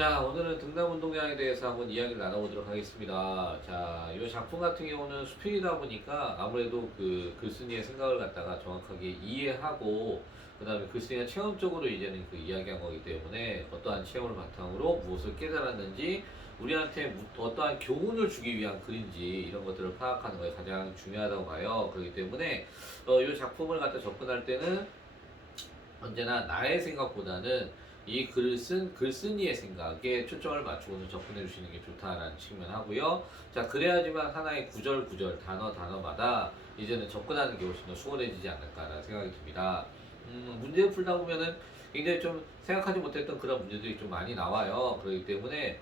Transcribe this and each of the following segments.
자, 오늘은 등담운동장에 대해서 한번 이야기를 나눠보도록 하겠습니다. 자, 이 작품 같은 경우는 수필이다 보니까 아무래도 그 글쓴이의 생각을 갖다가 정확하게 이해하고, 그 다음에 글쓴이가 체험적으로 이제는 그 이야기한 거기 때문에 어떠한 체험을 바탕으로 무엇을 깨달았는지, 우리한테 어떠한 교훈을 주기 위한 글인지 이런 것들을 파악하는 것이 가장 중요하다고 봐요. 그렇기 때문에 이 작품을 갖다 접근할 때는 언제나 나의 생각보다는 이 글을 쓴 글쓴이의 생각에 초점을 맞추고서 접근해 주시는 게 좋다라는 측면 하고요. 자, 그래야지만 하나의 구절 구절 단어마다 이제는 접근하는 게 훨씬 더 수월해지지 않을까라는 생각이 듭니다. 문제를 풀다 보면은 굉장히 좀 생각하지 못했던 그런 문제들이 좀 많이 나와요. 그렇기 때문에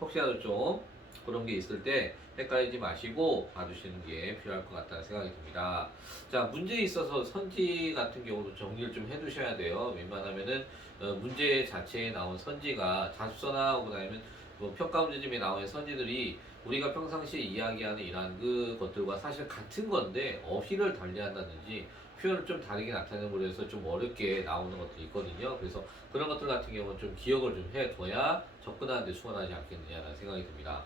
혹시라도 좀 그런 게 있을 때 헷갈리지 마시고 봐주시는 게 필요할 것 같다는 생각이 듭니다. 자, 문제에 있어서 선지 같은 경우도 정리를 좀 해두셔야 돼요. 웬만하면은 문제 자체에 나온 선지가 자습서나 혹은 아니면 뭐 평가 문제집에 나오는 선지들이 우리가 평상시에 이야기하는 이러한 그 것들과 사실 같은 건데 어휘를 달리한다든지 표현을 좀 다르게 나타내고 해서 좀 어렵게 나오는 것들이 있거든요. 그래서 그런 것들 같은 경우는 좀 기억을 좀 해둬야 접근하는 데 수월하지 않겠느냐라는 생각이 듭니다.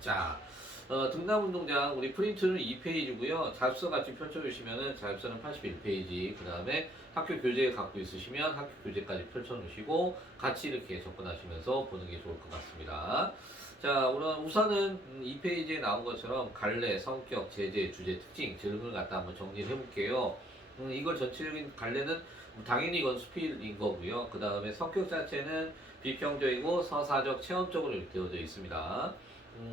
자, 등담운동장 우리 프린트는 2페이지고요. 자습서 같이 펼쳐주시면은 자습서는 81페이지. 그 다음에 학교 교재 갖고 있으시면 학교 교재까지 펼쳐놓으시고 같이 이렇게 접근하시면서 보는 게 좋을 것 같습니다. 자, 우선은 2페이지에 나온 것처럼 갈래, 성격, 제재, 주제, 특징, 질문을 갖다 한번 정리를 해볼게요. 이걸 전체적인 갈래는 당연히 이건 수필인 거고요. 그 다음에 성격 자체는 비평적이고 서사적, 체험적으로 이렇게 되어져 있습니다.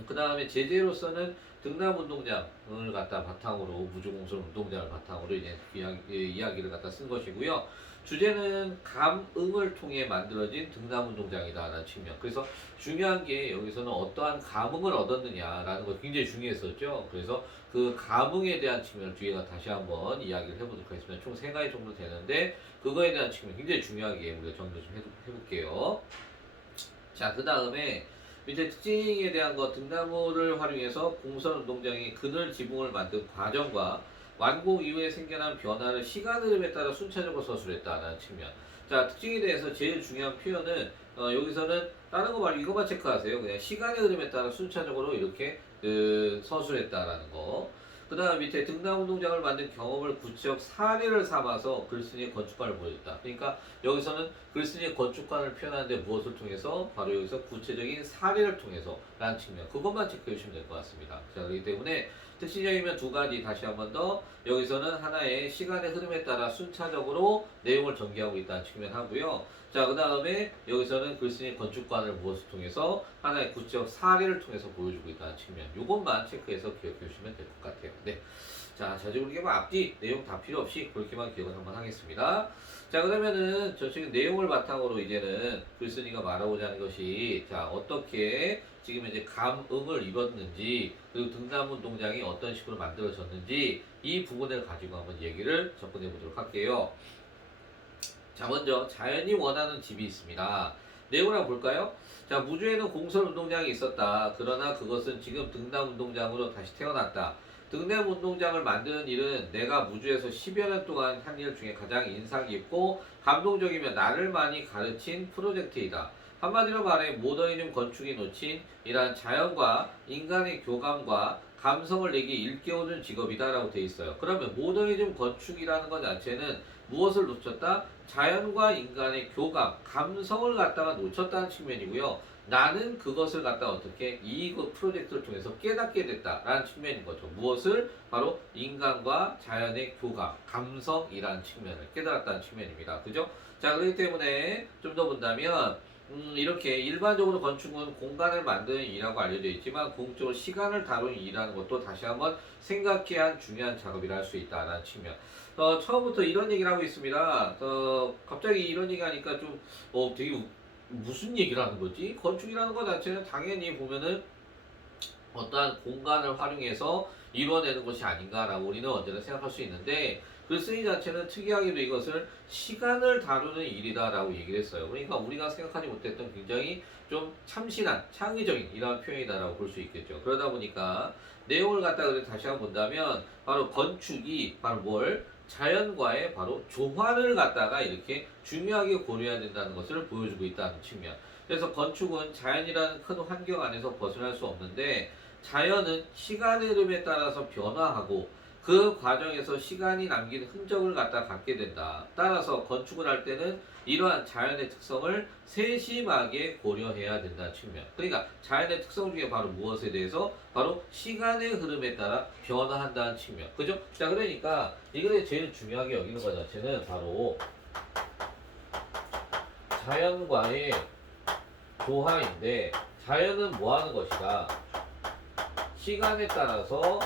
그 다음에 제재로서는 등남운동장을 갖다 바탕으로 무주공설 운동장을 바탕으로 이제 이야기를 갖다 쓴 것이고요. 주제는 감응을 통해 만들어진 등남운동장이다라는 측면. 그래서 중요한 게 여기서는 어떠한 감응을 얻었느냐라는 거 굉장히 중요했었죠. 그래서 그 감응에 대한 측면을 뒤에가 다시 한번 이야기를 해보도록 하겠습니다. 총 3가지 정도 되는데 그거에 대한 측면 굉장히 중요하게 우리가 정리 좀 해볼게요. 자, 그 다음에 밑에 특징에 대한 것 등나무를 활용해서 공선 운동장이 그늘 지붕을 만든 과정과 완공 이후에 생겨난 변화를 시간 흐름에 따라 순차적으로 서술했다는 측면. 자, 특징에 대해서 제일 중요한 표현은 여기서는 다른 거 말고 이것만 체크하세요. 그냥 시간의 흐름에 따라 순차적으로 이렇게 서술했다라는 거. 그 다음 밑에 등담운동장을 만든 경험을 구체적 사례를 삼아서 글쓴이의 건축관을 보여줬다. 그러니까 여기서는 글쓴이의 건축관을 표현하는데 무엇을 통해서? 바로 여기서 구체적인 사례를 통해서 라는 측면. 그것만 체크해 주시면 될 것 같습니다. 자, 그렇기 때문에 특징적이면 2가지 다시 한 번 더 여기서는 하나의 시간의 흐름에 따라 순차적으로 내용을 전개하고 있다는 측면 하고요. 자, 그 다음에 여기서는 글쓴이 건축관을 무엇을 통해서 하나의 구체적 사례를 통해서 보여주고 있다는 측면. 이것만 체크해서 기억해 주시면 될 것 같아요. 네. 자, 자주 뭐 앞뒤 내용 다 필요 없이 그렇게만 기억을 한번 하겠습니다. 자, 그러면은 저쪽 내용을 바탕으로 이제는 글쓴이가 말하고자 하는 것이 자, 어떻게 지금 이제 감응을 입었는지 그리고 등산운동장이 어떤 식으로 만들어졌는지 이 부분을 가지고 한번 얘기를 접근해 보도록 할게요. 자, 먼저 자연이 원하는 집이 있습니다. 내용을 한번 볼까요? 자, 무주에는 공설 운동장이 있었다. 그러나 그것은 지금 등남 운동장으로 다시 태어났다. 등남 운동장을 만드는 일은 내가 무주에서 10여 년 동안 한 일 중에 가장 인상 깊고 감동적이며 나를 많이 가르친 프로젝트이다. 한마디로 말해 모더니즘 건축이 놓친 이러한 자연과 인간의 교감과 감성을 내게 일깨우는 직업이다라고 돼 있어요. 그러면 모더니즘 건축이라는 것 자체는 무엇을 놓쳤다? 자연과 인간의 교감, 감성을 갖다가 놓쳤다는 측면이고요. 나는 그것을 갖다가 어떻게 이 프로젝트를 통해서 깨닫게 됐다라는 측면인 거죠. 무엇을? 바로 인간과 자연의 교감, 감성이라는 측면을 깨달았다는 측면입니다. 그죠? 자, 그렇기 때문에 좀 더 본다면 이렇게 일반적으로 건축은 공간을 만드는 일이라고 알려져 있지만 공적으로 시간을 다루는 일이라는 것도 다시 한번 생각해야 한 중요한 작업이라 할 수 있다는 측면. 처음부터 이런 얘기를 하고 있습니다. 갑자기 이런 얘기 하니까 좀 되게 무슨 얘기를 하는 거지? 건축이라는 것 자체는 당연히 보면은 어떠한 공간을 활용해서 이루어내는 것이 아닌가라고 우리는 언제나 생각할 수 있는데 글쓴이 자체는 특이하게도 이것을 시간을 다루는 일이다라고 얘기를 했어요. 그러니까 우리가 생각하지 못했던 굉장히 좀 참신한 창의적인 이러한 표현이다라고 볼 수 있겠죠. 그러다 보니까 내용을 갖다가 다시 한번 본다면 바로 건축이 바로 뭘? 자연과의 바로 조화를 갖다가 이렇게 중요하게 고려해야 된다는 것을 보여주고 있다는 측면. 그래서 건축은 자연이라는 큰 환경 안에서 벗어날 수 없는데 자연은 시간의 흐름에 따라서 변화하고 그 과정에서 시간이 남긴 흔적을 갖다 갖게 된다. 따라서 건축을 할 때는 이러한 자연의 특성을 세심하게 고려해야 된다는 측면. 그러니까 자연의 특성 중에 바로 무엇에 대해서? 바로 시간의 흐름에 따라 변화한다는 측면. 그죠? 자, 그러니까 이게 제일 중요하게 여기는 것 자체는 바로 자연과의 조화인데 자연은 뭐 하는 것이다? 시간에 따라서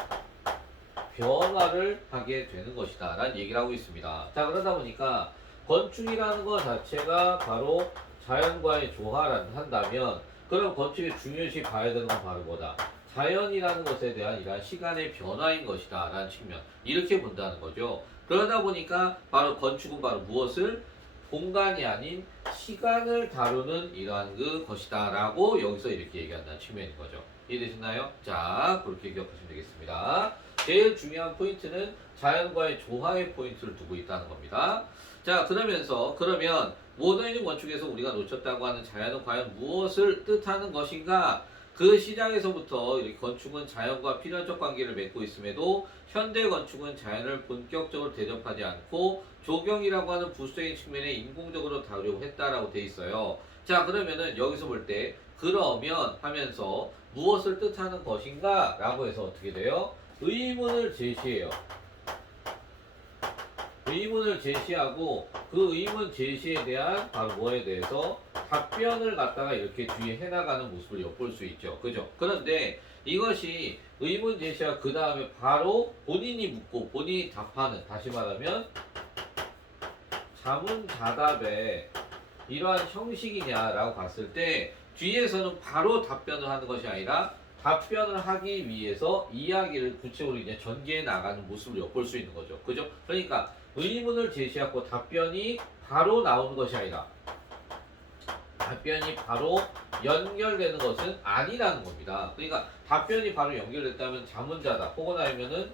변화를 하게 되는 것이다 라는 얘기를 하고 있습니다. 자, 그러다 보니까 건축이라는 것 자체가 바로 자연과의 조화를 한다면 그럼 건축의 중요시 봐야 되는 건 바로 뭐다? 자연이라는 것에 대한 이러한 시간의 변화인 것이다 라는 측면, 이렇게 본다는 거죠. 그러다 보니까 바로 건축은 바로 무엇을? 공간이 아닌 시간을 다루는 이러한 그 것이다 라고 여기서 이렇게 얘기한다는 측면인 거죠. 이해되셨나요? 자, 그렇게 기억하시면 되겠습니다. 제일 중요한 포인트는 자연과의 조화의 포인트를 두고 있다는 겁니다. 자, 그러면 모더니즘 건축에서 우리가 놓쳤다고 하는 자연은 과연 무엇을 뜻하는 것인가? 그 시작에서부터 이렇게 건축은 자연과 필연적 관계를 맺고 있음에도 현대 건축은 자연을 본격적으로 대접하지 않고 조경이라고 하는 부수적인 측면에 인공적으로 다루려고 했다라고 돼 있어요. 자, 그러면은 여기서 볼 때 그러면 하면서 무엇을 뜻하는 것인가? 라고 해서 어떻게 돼요? 의문을 제시해요. 의문을 제시하고 그 의문 제시에 대한 바로 뭐에 대해서 답변을 갖다가 이렇게 뒤에 해나가는 모습을 엿볼 수 있죠. 그죠? 그런데 이것이 의문 제시와 그 다음에 바로 본인이 묻고 본인이 답하는, 다시 말하면 자문자답의 이러한 형식이냐라고 봤을 때 뒤에서는 바로 답변을 하는 것이 아니라 답변을 하기 위해서 이야기를 구체적으로 이제 전개해 나가는 모습을 엿볼 수 있는 거죠. 그죠? 그러니까 의문을 제시하고 답변이 바로 나오는 것이 아니라 답변이 바로 연결되는 것은 아니라는 겁니다. 그러니까 답변이 바로 연결됐다면 자문자답 혹은 아니면은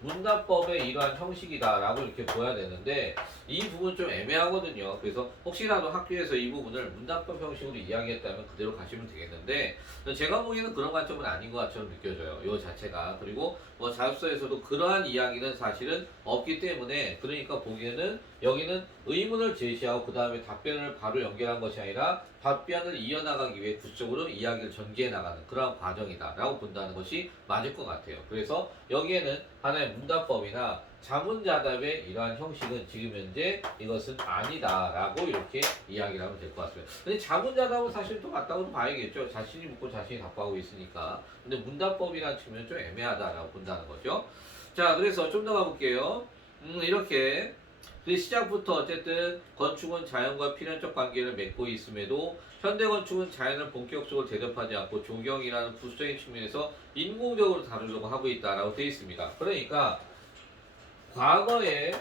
문답법의 이러한 형식이다라고 이렇게 보여야 되는데 이 부분 좀 애매하거든요. 그래서 혹시라도 학교에서 이 부분을 문답법 형식으로 이야기했다면 그대로 가시면 되겠는데 제가 보기에는 그런 관점은 아닌 것 같처럼 느껴져요. 이 자체가. 그리고 뭐 자습서에서도 그러한 이야기는 사실은 없기 때문에 그러니까 보기에는 여기는 의문을 제시하고 그 다음에 답변을 바로 연결한 것이 아니라 답변을 이어나가기 위해 구체적으로 이야기를 전개해 나가는 그러한 과정이다라고 본다는 것이 맞을 것 같아요. 그래서 여기에는 하나의 문답법이나 자문자답의 이러한 형식은 지금 현재 이것은 아니다라고 이렇게 이야기를 하면 될 것 같습니다. 근데 자문자답은 사실 또 맞다고 봐야겠죠. 자신이 묻고 자신이 답하고 있으니까. 근데 문답법이라는 측면은 좀 애매하다라고 본다는 거죠. 자, 그래서 좀 더 가볼게요. 이렇게 시작부터 어쨌든 건축은 자연과 필연적 관계를 맺고 있음에도 현대 건축은 자연을 본격적으로 대접하지 않고 조경이라는 부수적인 측면에서 인공적으로 다루려고 하고 있다라고 되어 있습니다. 그러니까 과거의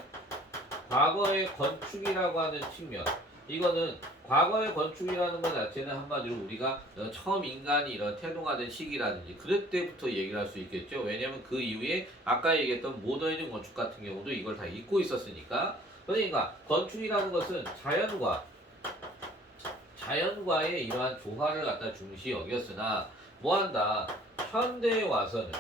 건축이라고 하는 측면, 이거는 과거의 건축이라는 것 자체는 한마디로 우리가 처음 인간이 이런 태동하던 시기라든지 그럴 때부터 얘기를 할 수 있겠죠. 왜냐하면 그 이후에 아까 얘기했던 모더니즘 건축 같은 경우도 이걸 다 잊고 있었으니까. 그러니까 건축이라는 것은 자연과의 이러한 조화를 갖다 중시 여겼으나 뭐한다? 현대에 와서는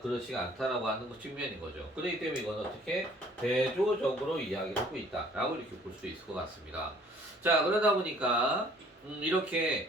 그렇지 않다라고 하는 측면인 거죠. 그렇기 때문에 이건 어떻게 대조적으로 이야기를 하고 있다라고 이렇게 볼 수 있을 것 같습니다. 자, 그러다 보니까 이렇게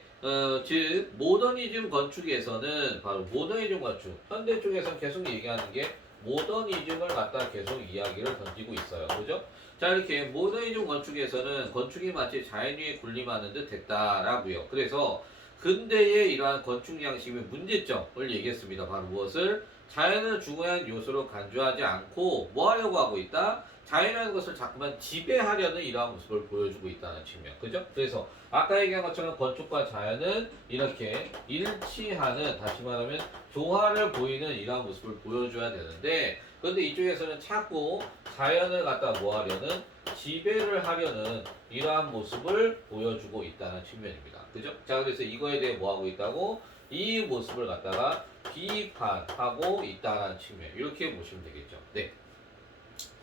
즉 모더니즘 건축에서는 바로 모더니즘 건축, 현대 쪽에서는 계속 얘기하는 게 모더니즘을 갖다 계속 이야기를 던지고 있어요. 그죠? 자, 이렇게 모더니즘 건축에서는 건축이 마치 자연 위에 군림하는 듯 했다라고요. 그래서 근대의 이러한 건축 양식의 문제점을 얘기했습니다. 바로 무엇을? 자연을 중요한 요소로 간주하지 않고 뭐 하려고 하고 있다? 자연이라는 것을 자꾸만 지배하려는 이러한 모습을 보여주고 있다는 측면. 그죠? 그래서 아까 얘기한 것처럼 건축과 자연은 이렇게 일치하는, 다시 말하면 조화를 보이는 이러한 모습을 보여줘야 되는데 그런데 이쪽에서는 자꾸 자연을 갖다 뭐 하려는, 지배를 하려는 이러한 모습을 보여주고 있다는 측면입니다. 그죠? 자, 그래서 이거에 대해 뭐 하고 있다고? 이 모습을 갖다가 비판하고 있다라는 측면 이렇게 보시면 되겠죠. 네.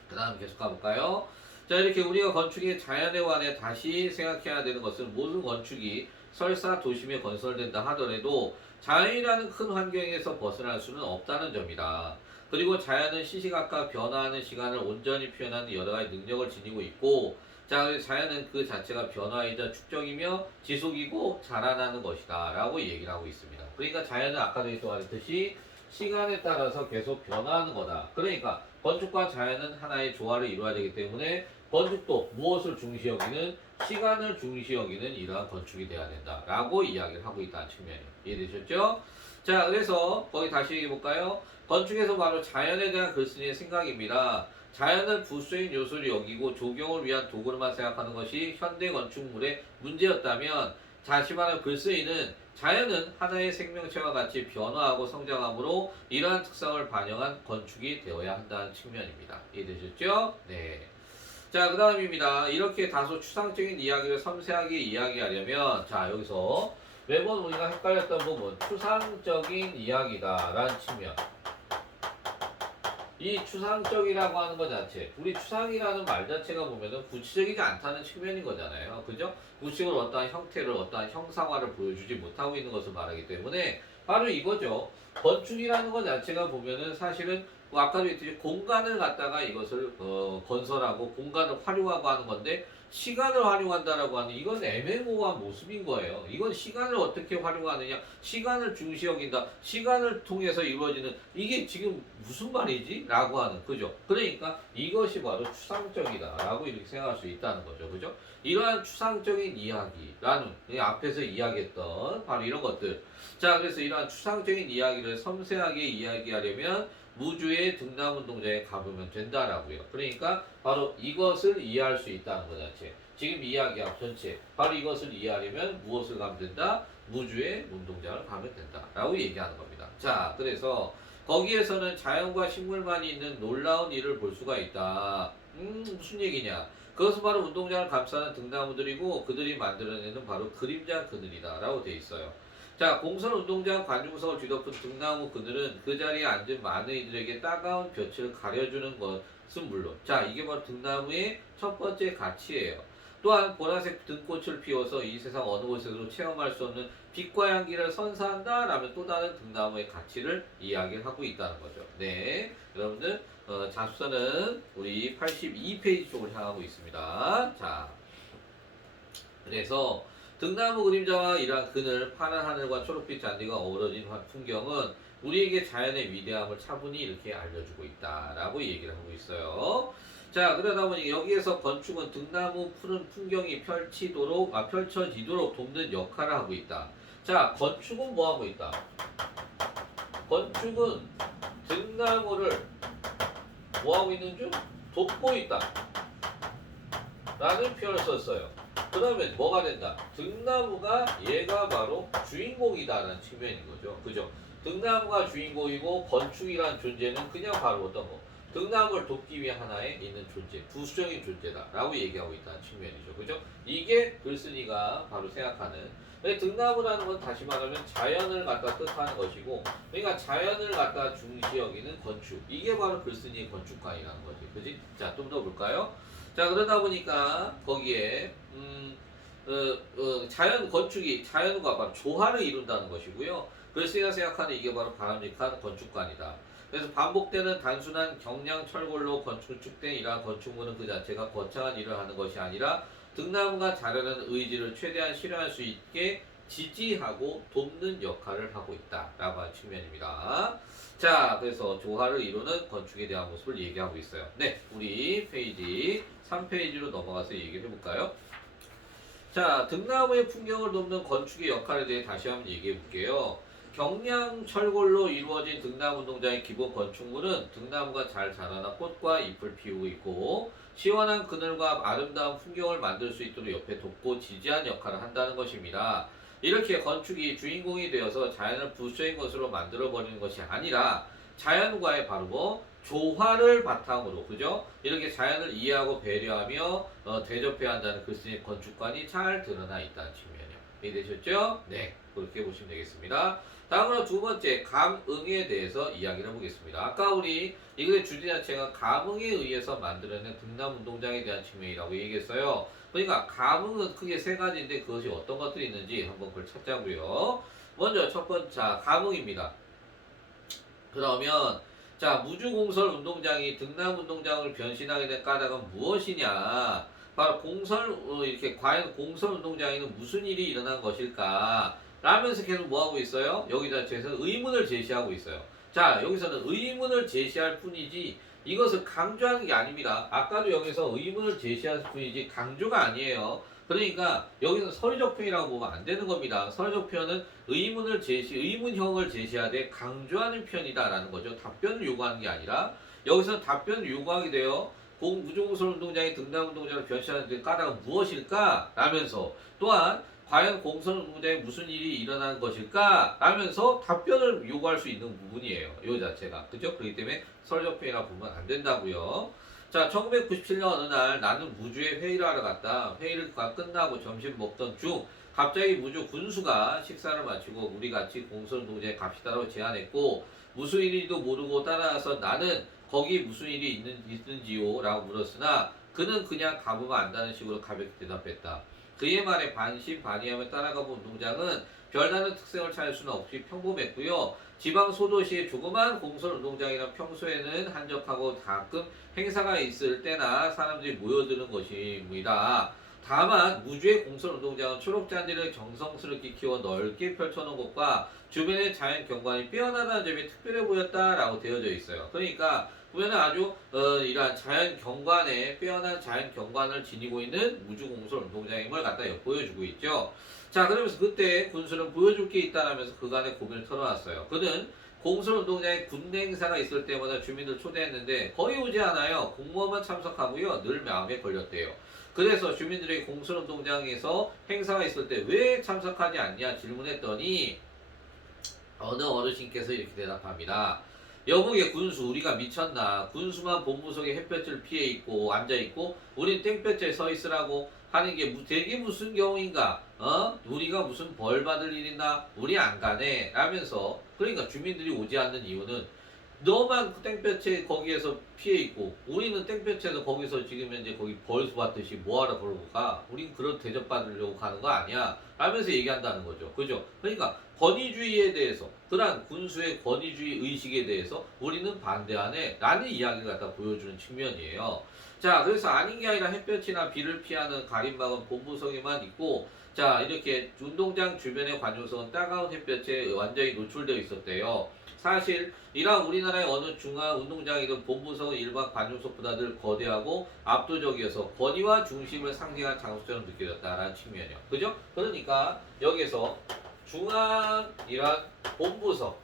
그 다음 계속 가볼까요? 자, 이렇게 우리가 건축의 자연에 관해 다시 생각해야 되는 것은 모든 건축이 설사 도심에 건설된다 하더라도 자연이라는 큰 환경에서 벗어날 수는 없다는 점이다. 그리고 자연은 시시각각 변화하는 시간을 온전히 표현하는 여러 가지 능력을 지니고 있고, 자, 자연은 그 자체가 변화이자 축적이며 지속이고 자라나는 것이다. 라고 얘기를 하고 있습니다. 그러니까 자연은 아까도 말했듯이 시간에 따라서 계속 변화하는 거다. 그러니까 건축과 자연은 하나의 조화를 이루어야 되기 때문에 건축도 무엇을 중시 여기는 시간을 중시 여기는 이러한 건축이 돼야 된다 라고 이야기를 하고 있다는 측면이에요. 이해되셨죠? 자, 그래서 거기 다시 얘기해 볼까요? 건축에서 바로 자연에 대한 글쓴이의 생각입니다. 자연을 부수인 요소를 여기고 조경을 위한 도구로만 생각하는 것이 현대 건축물의 문제였다면, 다시 말하면 글쓰이는 자연은 하나의 생명체와 같이 변화하고 성장함으로 이러한 특성을 반영한 건축이 되어야 한다는 측면입니다. 이해되셨죠? 네. 자, 그 다음입니다. 이렇게 다소 추상적인 이야기를 섬세하게 이야기하려면, 자, 여기서 매번 우리가 헷갈렸던 부분, 추상적인 이야기다라는 측면. 이 추상적이라고 하는 것 자체, 우리 추상이라는 말 자체가 보면은 구체적이지 않다는 측면인 거잖아요. 그죠? 구체적으로 어떠한 형태를, 어떠한 형상화를 보여주지 못하고 있는 것을 말하기 때문에 바로 이거죠. 건축이라는 것 자체가 보면은 사실은 뭐 아까도 했듯이 공간을 갖다가 이것을 건설하고 공간을 활용하고 하는 건데, 시간을 활용한다라고 하는 이건 애매모호한 모습인 거예요. 이건 시간을 어떻게 활용하느냐, 시간을 중시 여긴다, 시간을 통해서 이루어지는 이게 지금 무슨 말이지? 라고 하는, 그죠? 그러니까 이것이 바로 추상적이다라고 이렇게 생각할 수 있다는 거죠. 그죠? 이러한 추상적인 이야기라는 앞에서 이야기했던 바로 이런 것들. 자, 그래서 이러한 추상적인 이야기를 섬세하게 이야기하려면 무주의 등남운동장에 가보면 된다라고요. 그러니까 바로 이것을 이해할 수 있다는 것 자체. 지금 이야기한 전체. 바로 이것을 이해하려면 무엇을 가면 된다? 무주의 운동장을 가면 된다라고 얘기하는 겁니다. 자, 그래서 거기에서는 자연과 식물만이 있는 놀라운 일을 볼 수가 있다. 무슨 얘기냐? 그것은 바로 운동장을 감싸는 등나무들이고 그들이 만들어내는 바로 그림자 그늘이다라고 돼 있어요. 자, 공설 운동장 관중석을 뒤덮은 등나무 그늘은 그 자리에 앉은 많은 이들에게 따가운 볕을 가려주는 것은 물론, 자, 이게 바로 등나무의 첫 번째 가치예요. 또한 보라색 등꽃을 피워서 이 세상 어느 곳에서도 체험할 수 없는 빛과 향기를 선사한다라면 또 다른 등나무의 가치를 이야기를 하고 있다는 거죠. 네, 여러분들 자습서는 우리 82페이지 쪽을 향하고 있습니다. 자, 그래서 등나무 그림자와 이러한 그늘, 파란 하늘과 초록빛 잔디가 어우러진 풍경은 우리에게 자연의 위대함을 차분히 이렇게 알려주고 있다라고 얘기를 하고 있어요. 자, 그러다 보니 여기에서 건축은 등나무 푸른 풍경이 펼쳐지도록 돕는 역할을 하고 있다. 자, 건축은 뭐 하고 있다? 건축은 등나무를 뭐 하고 있는 줄? 돕고 있다. 라는 표현을 썼어요. 그러면 뭐가 된다? 등나무가 얘가 바로 주인공이다라는 측면인 거죠. 그죠? 등나무가 주인공이고 건축이라는 존재는 그냥 바로 어떤 거? 등나무를 돕기 위해 하나에 있는 존재, 부수적인 존재다라고 얘기하고 있다는 측면이죠. 그죠? 이게 글쓴이가 바로 생각하는. 등나무라는 건 다시 말하면 자연을 갖다 뜻하는 것이고, 그러니까 자연을 갖다 중시 여기는 건축. 이게 바로 글쓴이의 건축관이라는 거지. 그지? 자, 좀 더 볼까요? 자, 그러다 보니까 거기에 자연 건축이 자연과 바로 조화를 이룬다는 것이고요. 글쓰기가 생각하는 이게 바로 바람직한 건축관이다. 그래서 반복되는 단순한 경량 철골로 건축된 이러한 건축물은 그 자체가 거창한 일을 하는 것이 아니라 등나무가 자라는 의지를 최대한 실현할 수 있게 지지하고 돕는 역할을 하고 있다라고 하는 측면입니다. 자, 그래서 조화를 이루는 건축에 대한 모습을 얘기하고 있어요. 네, 우리 페이지 3페이지로 넘어가서 얘기를 해볼까요? 자, 등나무의 풍경을 돕는 건축의 역할에 대해 다시 한번 얘기해 볼게요. 경량 철골로 이루어진 등나무 운동장의 기본 건축물은 등나무가 잘 자라나 꽃과 잎을 피우고 있고 시원한 그늘과 아름다운 풍경을 만들 수 있도록 옆에 돕고 지지한 역할을 한다는 것입니다. 이렇게 건축이 주인공이 되어서 자연을 부수적인 것으로 만들어버리는 것이 아니라 자연과의 바로 뭐 조화를 바탕으로, 그죠? 이렇게 자연을 이해하고 배려하며 대접해야 한다는 글쓴이 건축관이 잘 드러나 있다는 측면이에요. 이해되셨죠? 네, 그렇게 보시면 되겠습니다. 다음으로 두 번째, 감응에 대해서 이야기를 해보겠습니다. 아까 우리 이거의 주제 자체가 감응에 의해서 만들어낸 등남운동장에 대한 측면이라고 얘기했어요. 그러니까 감응은 크게 세 가지인데 그것이 어떤 것들이 있는지 한번 그걸 찾자고요. 먼저 첫 번째, 자, 감응입니다. 그러면 자, 무주공설 운동장이 등남운동장을 변신하게 된 까닭은 무엇이냐? 바로 이렇게 과연 공설 운동장에는 무슨 일이 일어난 것일까? 라면서 계속 뭐하고 있어요? 여기 자체에서 의문을 제시하고 있어요. 자, 여기서는 의문을 제시할 뿐이지 이것을 강조하는 게 아닙니다. 아까도 여기서 의문을 제시할 뿐이지 강조가 아니에요. 그러니까 여기는 서류적 표현이라고 보면 안 되는 겁니다. 서류적 표현은 의문형을 제시하되 강조하는 표현이다라는 거죠. 답변을 요구하는 게 아니라 여기서 답변을 요구하게 돼요. 무주공설 운동장이 등단운동장을 변신하는 데 까닭은 무엇일까? 라면서 또한 과연 공설 운동장에 무슨 일이 일어난 것일까? 라면서 답변을 요구할 수 있는 부분이에요. 이 자체가. 그죠? 그렇기 때문에 서류적 표현이라고 보면 안 된다고요. 자, 1997년 어느 날 나는 무주에 회의를 하러 갔다. 회의를 끝나고 점심 먹던 중 갑자기 무주 군수가 식사를 마치고 우리 같이 공설운동장에 갑시다라고 제안했고 무슨 일인지도 모르고 따라와서 나는 거기 무슨 일이 있는지요? 라고 물었으나 그는 그냥 가보면 안다는 식으로 가볍게 대답했다. 그의 말에 반신반의하며 따라가본 운동장은 별다른 특색을 찾을 수는 없이 평범했고요. 지방 소도시의 조그만 공설 운동장이란 평소에는 한적하고 가끔 행사가 있을 때나 사람들이 모여드는 것입니다. 다만 무주의 공설 운동장은 초록잔디를 정성스럽게 키워 넓게 펼쳐놓은 것과 주변의 자연 경관이 빼어나다는 점이 특별해 보였다라고 되어져 있어요. 그러니까 보면은 아주 이러한 자연 경관에 빼어난 자연 경관을 지니고 있는 무주 공설 운동장임을 갖다 보여주고 있죠. 자, 그러면서 그때 군수는 보여줄 게 있다라면서 그간의 고민을 털어놨어요. 그는 공설 운동장에 군대 행사가 있을 때마다 주민들 초대했는데 거의 오지 않아요. 공무원만 참석하고요. 늘 마음에 걸렸대요. 그래서 주민들이 공설 운동장에서 행사가 있을 때 왜 참석하지 않냐 질문했더니 어느 어르신께서 이렇게 대답합니다. 여보게 군수 우리가 미쳤나? 군수만 본부석에 햇볕을 피해 있고 앉아 있고 우린 땡볕에 서 있으라고 하는 게 되게 무슨 경우인가? 우리가 무슨 벌 받을 일이나 우리 안 가네 라면서 그러니까 주민들이 오지 않는 이유는 너만 그 땡볕에 거기에서 피해 있고 우리는 땡볕에서 거기서 지금 현재 거기 벌 받듯이 뭐하러 그러고 가? 우린 그런 대접 받으려고 가는 거 아니야? 라면서 얘기한다는 거죠. 그죠? 그러니까 권위주의에 대해서 그러한 군수의 권위주의 의식에 대해서 우리는 반대하네 라는 이야기를 갖다 보여주는 측면이에요. 자, 그래서 아닌 게 아니라 햇볕이나 비를 피하는 가림막은 본부석에만 있고 자, 이렇게 운동장 주변의 관중석은 따가운 햇볕에 완전히 노출되어 있었대요. 사실 이러한 우리나라의 어느 중앙 운동장이든 본부석은 일반 관중석보다 늘 거대하고 압도적이어서 권위와 중심을 상징한 장소처럼 느껴졌다라는 측면이요. 그죠? 그러니까 여기서 중앙이란 본부석.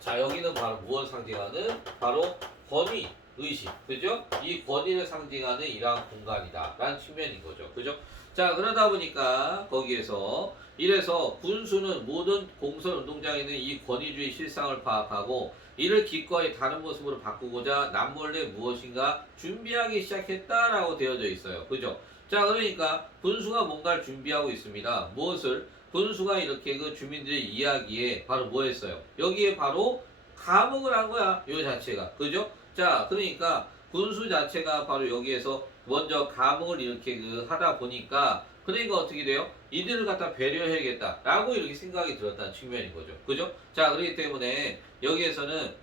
자, 여기는 바로 무엇을 상징하는? 바로 권위, 의식. 그죠? 이 권위를 상징하는 이러한 공간이다. 라는 측면인 거죠. 그죠? 자, 그러다 보니까 거기에서 이래서 군수는 모든 공설 운동장에 있는 이 권위주의 실상을 파악하고 이를 기꺼이 다른 모습으로 바꾸고자 남몰래 무엇인가 준비하기 시작했다라고 되어져 있어요. 그죠? 자, 그러니까 군수가 뭔가를 준비하고 있습니다. 무엇을? 군수가 이렇게 그 주민들의 이야기에 바로 뭐 했어요? 여기에 바로 감흥을 한 거야. 요 자체가. 그죠? 자, 그러니까 군수 자체가 바로 여기에서 먼저 감흥을 이렇게 하다 보니까 그러니까 어떻게 돼요? 이들을 갖다 배려해야겠다 라고 이렇게 생각이 들었다는 측면인 거죠. 그죠? 자, 그렇기 때문에 여기에서는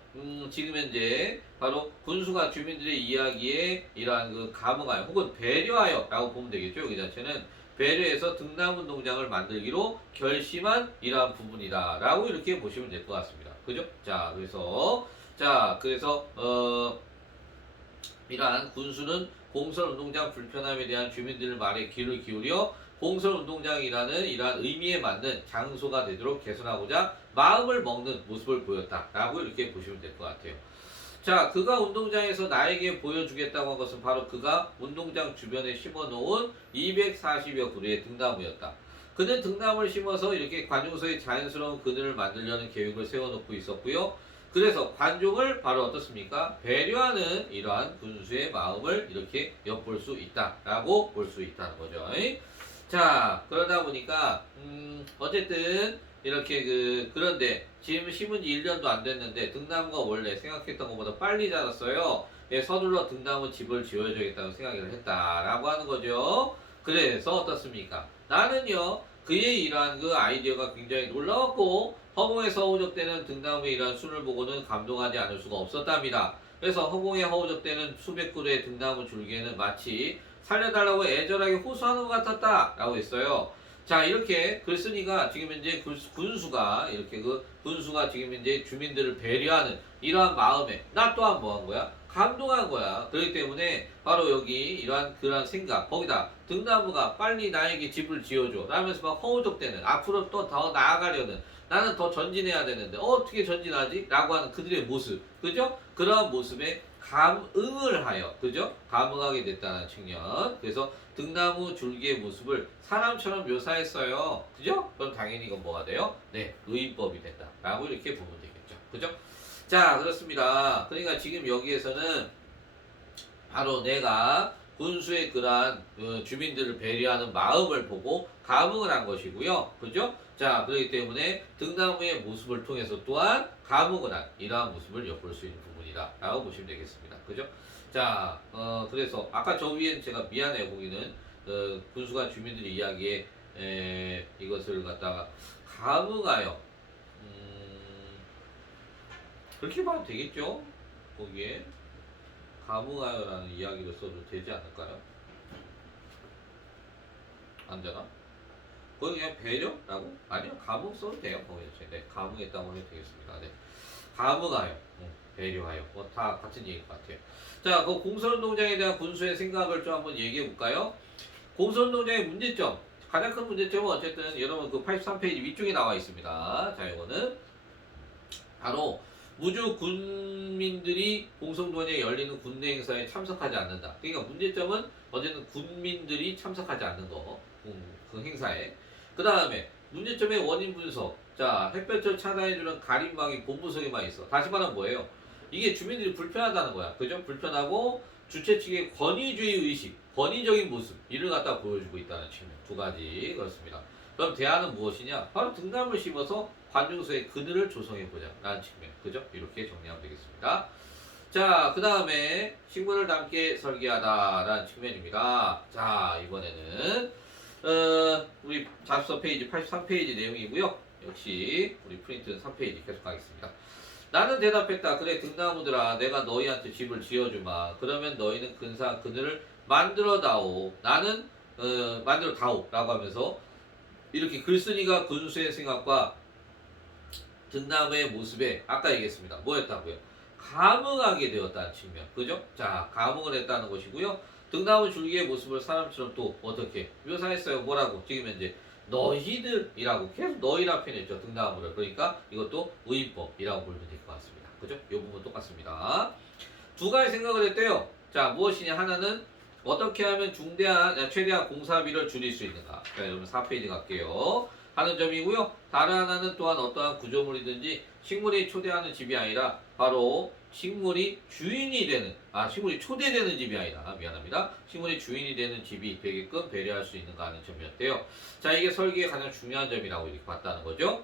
지금 현재 바로 군수가 주민들의 이야기에 이러한 그 감흥하여 혹은 배려하여 라고 보면 되겠죠. 여기 자체는 배려해서 등남운동장을 만들기로 결심한 이러한 부분이다 라고 이렇게 보시면 될 것 같습니다. 그죠? 자, 그래서 이러한 군수는 공설운동장 불편함에 대한 주민들의 말에 귀를 기울여 공설운동장이라는 이러한 의미에 맞는 장소가 되도록 개선하고자 마음을 먹는 모습을 보였다라고 이렇게 보시면 될 것 같아요. 자, 그가 운동장에서 나에게 보여주겠다고 한 것은 바로 그가 운동장 주변에 심어놓은 240여 그루의 등나무였다. 그는 등나무를 심어서 이렇게 관중석의 자연스러운 그늘을 만들려는 계획을 세워놓고 있었고요. 그래서 관중을 바로 어떻습니까? 배려하는 이러한 군수의 마음을 이렇게 엿볼 수 있다라고 볼 수 있다는 거죠. 자, 그러다 보니까, 어쨌든, 이렇게 그런데, 지금 심은 지 1년도 안 됐는데, 등나무가 원래 생각했던 것보다 빨리 자랐어요. 예, 서둘러 등나무 집을 지어줘야겠다고 생각을 했다라고 하는 거죠. 그래서 어떻습니까? 나는요, 그의 이러한 그 아이디어가 굉장히 놀라웠고, 허공에서 허우적대는 등나무의 이러한 순을 보고는 감동하지 않을 수가 없었답니다. 그래서 허공에 허우적대는 수백 그루의 등나무 줄기에는 마치 살려달라고 애절하게 호소하는 것 같았다 라고 했어요. 자, 이렇게 글쓴이가 지금 현재 군수가 이렇게 군수가 지금 현재 주민들을 배려하는 이러한 마음에 나 또한 뭐 한 거야? 감동한 거야. 그렇기 때문에 바로 여기 이러한 그러한 생각, 거기다 등나무가 빨리 나에게 집을 지어줘 라면서 막 허우적대는 앞으로 또 더 나아가려는, 나는 더 전진해야 되는데 어떻게 전진하지? 라고 하는 그들의 모습, 그죠? 그러한 모습에 감응을 하여, 그죠? 감응하게 됐다는 측면. 그래서 등나무 줄기의 모습을 사람처럼 묘사했어요. 그죠? 그럼 당연히 이건 뭐가 돼요? 네, 의인법이 된다 라고 이렇게 보면 되겠죠. 그죠? 자, 그렇습니다. 그러니까 지금 여기에서는 바로 내가 군수의 그러한 주민들을 배려하는 마음을 보고 감흥을 한 것이고요. 그죠? 자, 그렇기 때문에 등나무의 모습을 통해서 또한 감흥을 한 이러한 모습을 엿볼 수 있는 부분이다 라고 보시면 되겠습니다. 그죠? 자, 그래서 아까 저 위에는 제가 미안해요. 거기는 군수가 주민들의 이야기에 이것을 갖다가 감흥하여, 그렇게 봐도 되겠죠? 거기에 감흥하여라는 이야기를 써도 되지 않을까요? 안 되나? 거기 그냥 배려라고? 아니요, 감흥 써도 돼요. 거기에 네, 감흥했다고 해도 되겠습니다. 네, 감흥하여, 배려하여, 뭐 다 같은 얘기일 것 같아요. 자, 그 공설운동장에 대한 군수의 생각을 좀 한번 얘기해 볼까요? 공설운동장의 문제점, 가장 큰 문제점은 어쨌든 여러분 그 83페이지 위쪽에 나와 있습니다. 자, 이거는 바로 무주 군민들이 공성도에 열리는 군대 행사에 참석하지 않는다. 그러니까 문제점은 어쨌든 군민들이 참석하지 않는 거, 그 행사에. 그 다음에 문제점의 원인 분석. 자, 햇볕을 차단해주는 가림막이 본부석에만 있어. 다시 말하면 뭐예요? 이게 주민들이 불편하다는 거야. 그죠? 불편하고 주최 측의 권위주의 의식, 권위적인 모습, 이를 갖다 보여주고 있다는 측면. 두 가지 그렇습니다. 그럼 대안은 무엇이냐? 바로 등나무를 심어서 관중수의 그늘을 조성해보자 라는 측면. 그죠? 이렇게 정리하면 되겠습니다. 자, 그 다음에 식물을 담게 설계하다 라는 측면입니다. 자, 이번에는 우리 잡서 페이지 83페이지 내용이고요. 역시 우리 프린트는 3페이지 계속 가겠습니다. 나는 대답했다. 그래, 등나무들아, 내가 너희한테 집을 지어주마. 그러면 너희는 근사한 그늘을 만들어다오. 나는 만들어다오 라고 하면서 이렇게 글쓴이가 군수의 생각과 등나무의 모습에 아까 얘기했습니다. 뭐였다고요? 감흥하게 되었다는 측면. 그죠? 자, 감흥을 했다는 것이고요. 등나무 줄기의 모습을 사람처럼 또 어떻게 묘사했어요? 뭐라고? 지금 현재 너희들이라고 계속 너희라 표현했죠. 등나무를. 그러니까 이것도 의인법이라고 보면 될 것 같습니다. 그죠? 이 부분 똑같습니다. 두 가지 생각을 했대요. 자, 무엇이냐? 하나는 어떻게 하면 최대한 공사비를 줄일 수 있는가? 자, 여러분 4페이지 갈게요. 하는 점이고요. 다른 하나는 또한 어떠한 구조물이든지 식물이 초대하는 집이 아니라 바로 식물이 주인이 되는, 식물이 초대되는 집이 아니라, 미안합니다. 식물이 주인이 되는 집이 되게끔 배려할 수 있는가 하는 점이었대요. 자, 이게 설계의 가장 중요한 점이라고 이렇게 봤다는 거죠.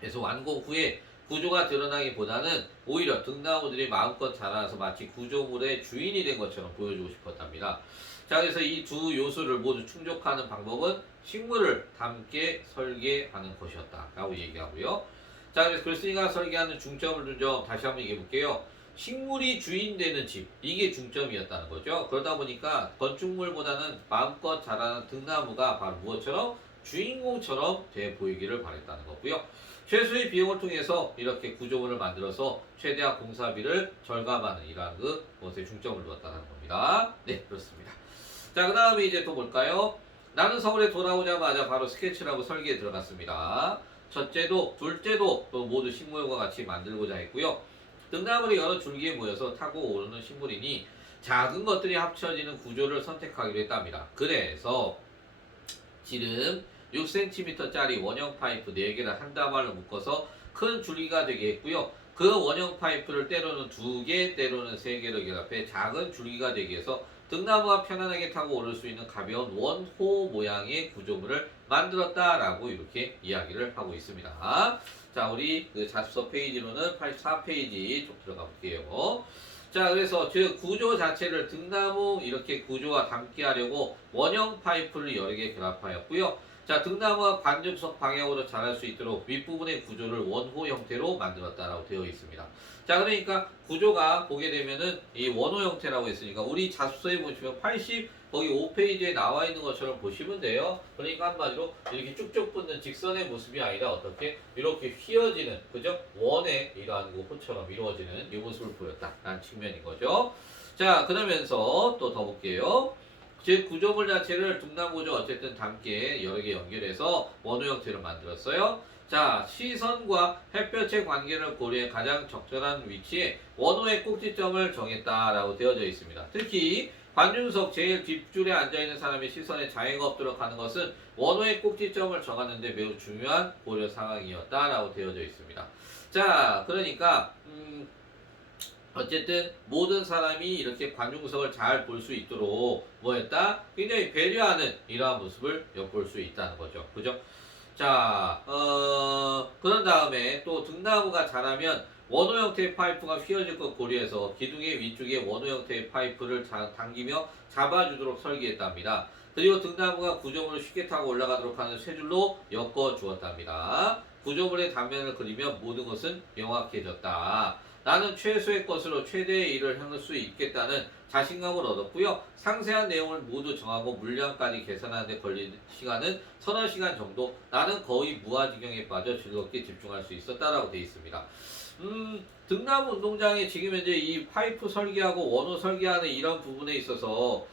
그래서 완공 후에 구조가 드러나기보다는 오히려 등나무들이 마음껏 자라서 마치 구조물의 주인이 된 것처럼 보여주고 싶었답니다. 자, 그래서 이 두 요소를 모두 충족하는 방법은 식물을 담게 설계하는 것이었다 라고 얘기하고요. 자, 그래서 글쓴이가 설계하는 중점을 둔 점 다시 한번 얘기해 볼게요. 식물이 주인 되는 집, 이게 중점이었다는 거죠. 그러다 보니까 건축물보다는 마음껏 자라는 등나무가 바로 무엇처럼? 주인공처럼 돼 보이기를 바랬다는 거고요. 최소의 비용을 통해서 이렇게 구조물을 만들어서 최대한 공사비를 절감하는 이러한 것에 중점을 두었다는 겁니다. 네, 그렇습니다. 자, 그 다음에 이제 또 볼까요? 나는 서울에 돌아오자마자 바로 스케치라고 설계에 들어갔습니다. 첫째도 둘째도 또 모두 식물과 같이 만들고자 했고요. 등나무를 여러 줄기에 모여서 타고 오르는 식물이니 작은 것들이 합쳐지는 구조를 선택하기로 했답니다. 그래서 지름 6cm짜리 원형 파이프 4개를 한 다발로 묶어서 큰 줄기가 되게 했고요. 그 원형 파이프를 때로는 2개, 때로는 3개로 결합해 작은 줄기가 되기 위해서 등나무가 편안하게 타고 오를 수 있는 가벼운 원호 모양의 구조물을 만들었다라고 이렇게 이야기를 하고 있습니다. 자, 우리 그 자습서 페이지로는 84페이지 쪽 들어가 볼게요. 자, 그래서 즉 구조 자체를 등나무 이렇게 구조와 닮게 하려고 원형 파이프를 여러 개 결합하였고요. 자, 등나무가 관중석 방향으로 자랄 수 있도록 윗부분의 구조를 원호 형태로 만들었다라고 되어 있습니다. 자, 그러니까 구조가 보게 되면은 이 원호 형태라고 했으니까 우리 자습서에 보시면 80 거기 5페이지에 나와 있는 것처럼 보시면 돼요. 그러니까 한마디로 이렇게 쭉쭉 붙는 직선의 모습이 아니라 어떻게 이렇게 휘어지는 그죠? 원의 이러한 호처럼 이루어지는 이 모습을 보였다라는 측면인 거죠. 자, 그러면서 또 더 볼게요. 즉 구조물 자체를 등나무죠 어쨌든 닮게 여러 개 연결해서 원호 형태로 만들었어요. 자, 시선과 햇볕의 관계를 고려해 가장 적절한 위치에 원호의 꼭지점을 정했다라고 되어져 있습니다. 특히 관중석 제일 뒷줄에 앉아있는 사람의 시선에 장애가 없도록 하는 것은 원호의 꼭지점을 정하는데 매우 중요한 고려 사항이었다라고 되어져 있습니다. 자, 그러니까 어쨌든 모든 사람이 이렇게 관중석을 잘 볼 수 있도록 뭐했다? 굉장히 배려하는 이러한 모습을 엿볼 수 있다는 거죠. 그죠? 자, 그런 다음에 또 등나무가 자라면 원호 형태의 파이프가 휘어질 것 고려해서 기둥의 위쪽에 원호 형태의 파이프를 당기며 잡아주도록 설계했답니다. 그리고 등나무가 구조물을 쉽게 타고 올라가도록 하는 쇠줄로 엮어 주었답니다. 구조물의 단면을 그리면 모든 것은 명확해졌다. 나는 최소의 것으로 최대의 일을 할 수 있겠다는 자신감을 얻었고요. 상세한 내용을 모두 정하고 물량까지 계산하는 데 걸린 시간은 서너 시간 정도. 나는 거의 무아지경에 빠져 즐겁게 집중할 수 있었다라고 되어 있습니다. 등나무 운동장에 지금 현재 이 파이프 설계하고 원호 설계하는 이런 부분에 있어서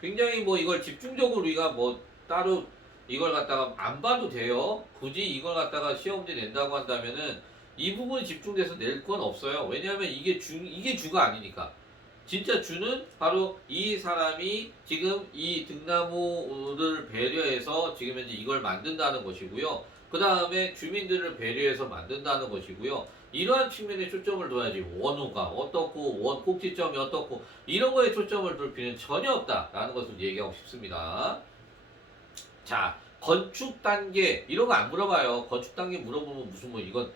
굉장히 뭐 이걸 집중적으로 우리가 뭐 따로 이걸 갖다가 안 봐도 돼요. 굳이 이걸 갖다가 시험 문제 낸다고 한다면은 이 부분에 집중돼서 낼 건 없어요. 왜냐하면 이게 주가 아니니까. 진짜 주는 바로 이 사람이 지금 이 등나무를 배려해서 지금 현재 이걸 만든다는 것이고요. 그 다음에 주민들을 배려해서 만든다는 것이고요. 이러한 측면에 초점을 둬야지 원호가 어떻고 원 꼭지점이 어떻고 이런 거에 초점을 둘 필요는 전혀 없다라는 것을 얘기하고 싶습니다. 자, 건축 단계 이런 거 안 물어봐요. 건축 단계 물어보면 무슨 뭐 이건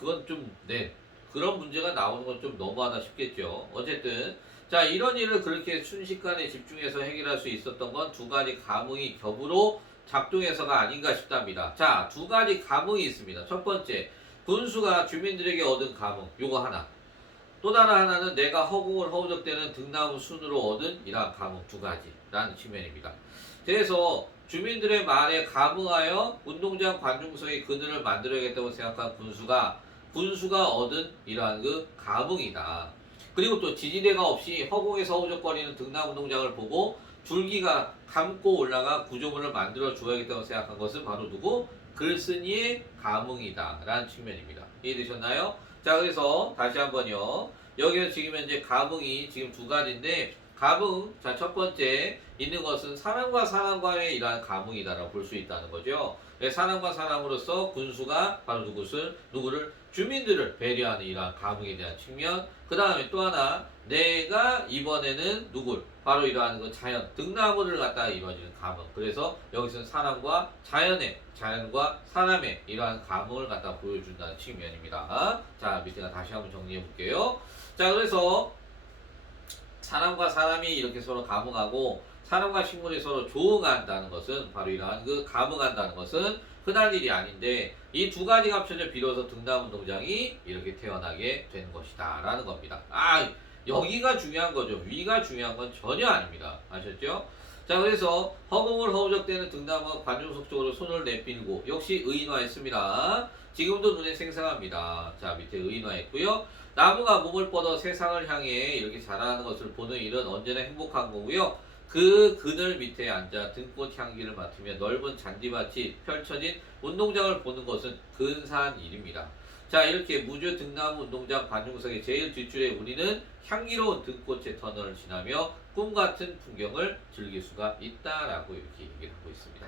그건 좀, 네. 그런 문제가 나오는 건 좀 너무하다 싶겠죠. 어쨌든, 자, 이런 일을 그렇게 순식간에 집중해서 해결할 수 있었던 건 2가지 감흥이 겹으로 작동해서가 아닌가 싶답니다. 자, 2가지 감흥이 있습니다. 첫 번째, 군수가 주민들에게 얻은 감흥, 요거 하나. 또 다른 하나는 내가 허공을 허우적대는 등나무 순으로 얻은 이러한 감흥 2가지라는 측면입니다. 그래서 주민들의 말에 감응하여 운동장 관중석의 그늘을 만들어야겠다고 생각한 군수가 얻은 이러한 그 감흥이다. 그리고 또 지지대가 없이 허공에서 허우적거리는 등나무 운동장을 보고 줄기가 감고 올라가 구조물을 만들어 주어야겠다고 생각한 것은 바로 누구? 글쓴이의 감흥이다 라는 측면입니다. 이해되셨나요? 자, 그래서 다시 한번요. 여기서 지금 현재 감흥이 지금 2가지인데 감흥, 자, 첫 번째 있는 것은 사람과 사람과의 이러한 감흥이다라고 볼 수 있다는 거죠. 사람과 사람으로서 군수가 바로 누구를 주민들을 배려하는 이러한 감흥에 대한 측면. 그 다음에 또 하나 내가 이번에는 바로 이러한 그 자연 등나무를 갖다가 이루어지는 감흥. 그래서 여기서는 사람과 자연과 사람의 이러한 감흥을 갖다 보여준다는 측면입니다. 자, 밑에가 다시 한번 정리해 볼게요. 자, 그래서 사람과 사람이 이렇게 서로 감흥하고 사람과 식물이 서로 조응한다는 것은 바로 이러한 그 감흥한다는 것은 흔한 일이 아닌데 이 2가지가 합쳐져 비로소 등나무 운동장이 이렇게 태어나게 된 것이다 라는 겁니다. 여기가 중요한 거죠. 위가 중요한 건 전혀 아닙니다. 아셨죠? 자, 그래서 허공을 허우적대는 등나무가 관중석 쪽으로 손을 내밀고 역시 의인화했습니다. 지금도 눈에 생생합니다. 자, 밑에 의인화했고요. 나무가 몸을 뻗어 세상을 향해 이렇게 자라는 것을 보는 일은 언제나 행복한 거고요. 그 그늘 밑에 앉아 등꽃 향기를 맡으며 넓은 잔디밭이 펼쳐진 운동장을 보는 것은 근사한 일입니다. 자, 이렇게 무주 등나무 운동장 관중석의 제일 뒷줄에 우리는 향기로운 등꽃의 터널을 지나며 꿈같은 풍경을 즐길 수가 있다라고 이렇게 얘기를 하고 있습니다.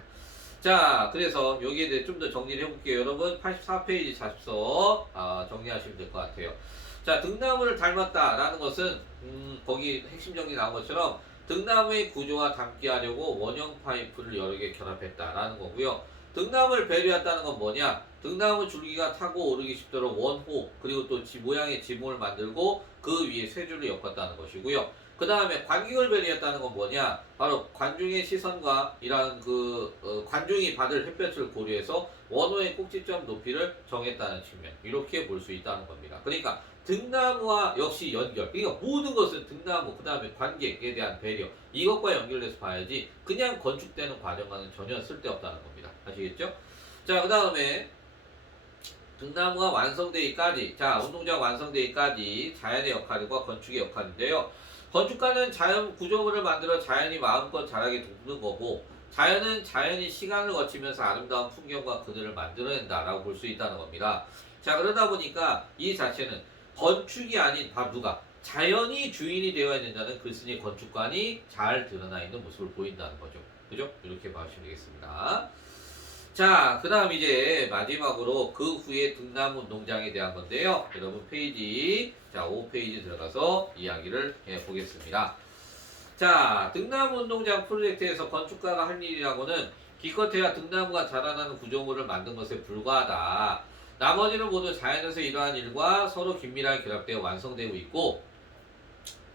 자, 그래서 여기에 대해 좀 더 정리를 해볼게요. 여러분, 84페이지 자습서 정리하시면 될 것 같아요. 자, 등나무를 닮았다라는 것은 거기 핵심 정리 나온 것처럼 등나무의 구조와 닮게 하려고 원형 파이프를 여러 개 결합했다라는 거고요. 등나무를 배려했다는 건 뭐냐? 등나무 줄기가 타고 오르기 쉽도록 원호 그리고 또 모양의 지붕을 만들고 그 위에 쇠줄을 엮었다는 것이고요. 그 다음에 관객을 배려했다는 건 뭐냐? 바로 관중의 시선과 이러한 관중이 받을 햇볕을 고려해서 원호의 꼭지점 높이를 정했다는 측면 이렇게 볼 수 있다는 겁니다. 그러니까 등나무와 역시 연결. 그러니까 모든 것은 등나무, 그 다음에 관객에 대한 배려. 이것과 연결해서 봐야지 그냥 건축되는 과정과는 전혀 쓸데없다는 겁니다. 아시겠죠? 자, 그 다음에 등나무가 완성되기까지, 자, 운동장 완성되기까지 자연의 역할과 건축의 역할인데요. 건축가는 자연 구조물을 만들어 자연이 마음껏 자라게 돕는 거고, 자연은 자연이 시간을 거치면서 아름다운 풍경과 그늘을 만들어낸다라고 볼 수 있다는 겁니다. 자, 그러다 보니까 이 자체는 건축이 아닌 바로 누가? 자연이 주인이 되어야 된다는 글쓴이 건축관이 잘 드러나 있는 모습을 보인다는 거죠. 그죠? 이렇게 봐주시면 되겠습니다. 자, 그 다음 이제 마지막으로 그 후에 등나무 운동장에 대한 건데요. 여러분 페이지, 자, 5페이지 들어가서 이야기를 해보겠습니다. 자, 등나무 운동장 프로젝트에서 건축가가 할 일이라고는 기껏해야 등나무가 자라나는 구조물을 만든 것에 불과하다. 나머지는 모두 자연에서 이러한 일과 서로 긴밀하게 결합되어 완성되고 있고,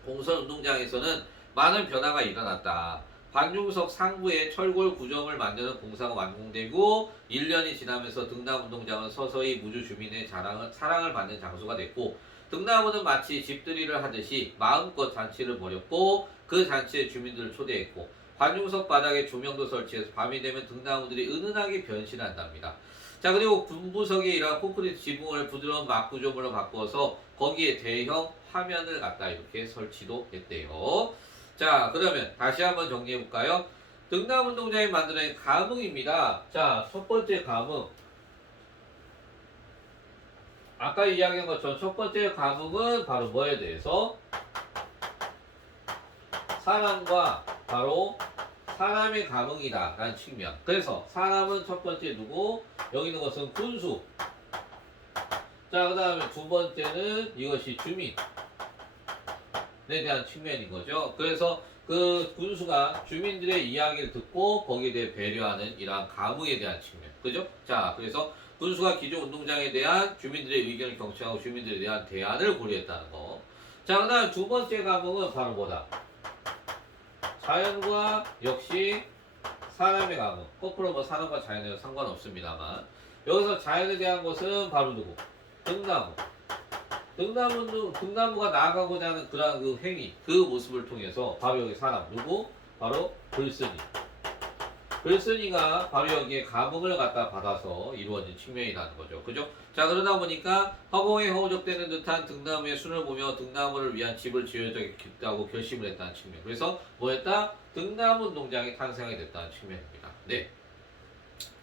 공설 운동장에서는 많은 변화가 일어났다. 관중석 상부에 철골 구점을 만드는 공사가 완공되고 1년이 지나면서 등나무운동장은 서서히 무주 주민의 사랑을 받는 장소가 됐고, 등나무는 마치 집들이를 하듯이 마음껏 잔치를 벌였고 그 잔치에 주민들을 초대했고, 관중석 바닥에 조명도 설치해서 밤이 되면 등나무들이 은은하게 변신한답니다. 자, 그리고 군부석에 이런 콘크리트 지붕을 부드러운 막구조물로 바꿔서 거기에 대형 화면을 갖다 이렇게 설치도 했대요. 자, 그러면 다시 한번 정리해 볼까요? 등나무운동장이 만들어낸 감흥입니다. 자, 첫 번째 감흥. 아까 이야기한 것처럼 첫 번째 감흥은 바로 뭐에 대해서? 사람과 바로 사람의 감흥이다 라는 측면. 그래서 사람은 첫 번째 누구? 여기 있는 것은 군수. 자, 그 다음에 두 번째는 이것이 주민에 대한 측면인 거죠. 그래서 그 군수가 주민들의 이야기를 듣고 거기에 대해 배려하는 이러한 감흥에 대한 측면. 그죠? 자, 그래서 군수가 기존 운동장에 대한 주민들의 의견을 경청하고 주민들에 대한 대안을 고려했다는 거. 자, 그 다음 두 번째 감흥은 바로 뭐다? 자연과 역시 사람의 감흥. 거꾸로 뭐 사람과 자연에는 상관없습니다만, 여기서 자연에 대한 것은 바로 누구? 등나무. 등나무가 나아가고자 하는 그러한 그 행위, 그 모습을 통해서 바로 여기 사람, 누구? 바로 글쓴이. 글쓴이가 바로 여기에 감흥을 갖다 받아서 이루어진 측면이라는 거죠. 그죠? 자, 그러다 보니까 허공에 허우적대는 듯한 등나무의 순을 보며 등나무를 위한 집을 지어야겠다고 결심을 했다는 측면. 그래서 뭐 했다? 등나무 운동장이 탄생하게 됐다는 측면입니다. 네.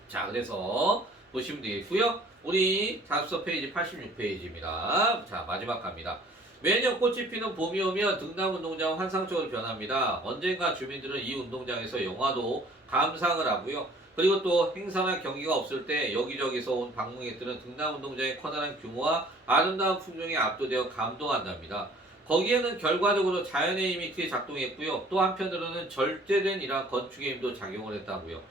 자, 그래서 보시면 되겠고요. 우리 자습서 페이지 86페이지입니다. 자, 마지막 갑니다. 매년 꽃이 피는 봄이 오면 등나무 운동장은 환상적으로 변합니다. 언젠가 주민들은 이 운동장에서 영화도 감상을 하고요. 그리고 또 행사나 경기가 없을 때 여기저기서 온 방문객들은 등나무 운동장의 커다란 규모와 아름다운 풍경에 압도되어 감동한답니다. 거기에는 결과적으로 자연의 힘이 크게 작동했고요. 또 한편으로는 절제된 이러한 건축의 힘도 작용을 했다고요.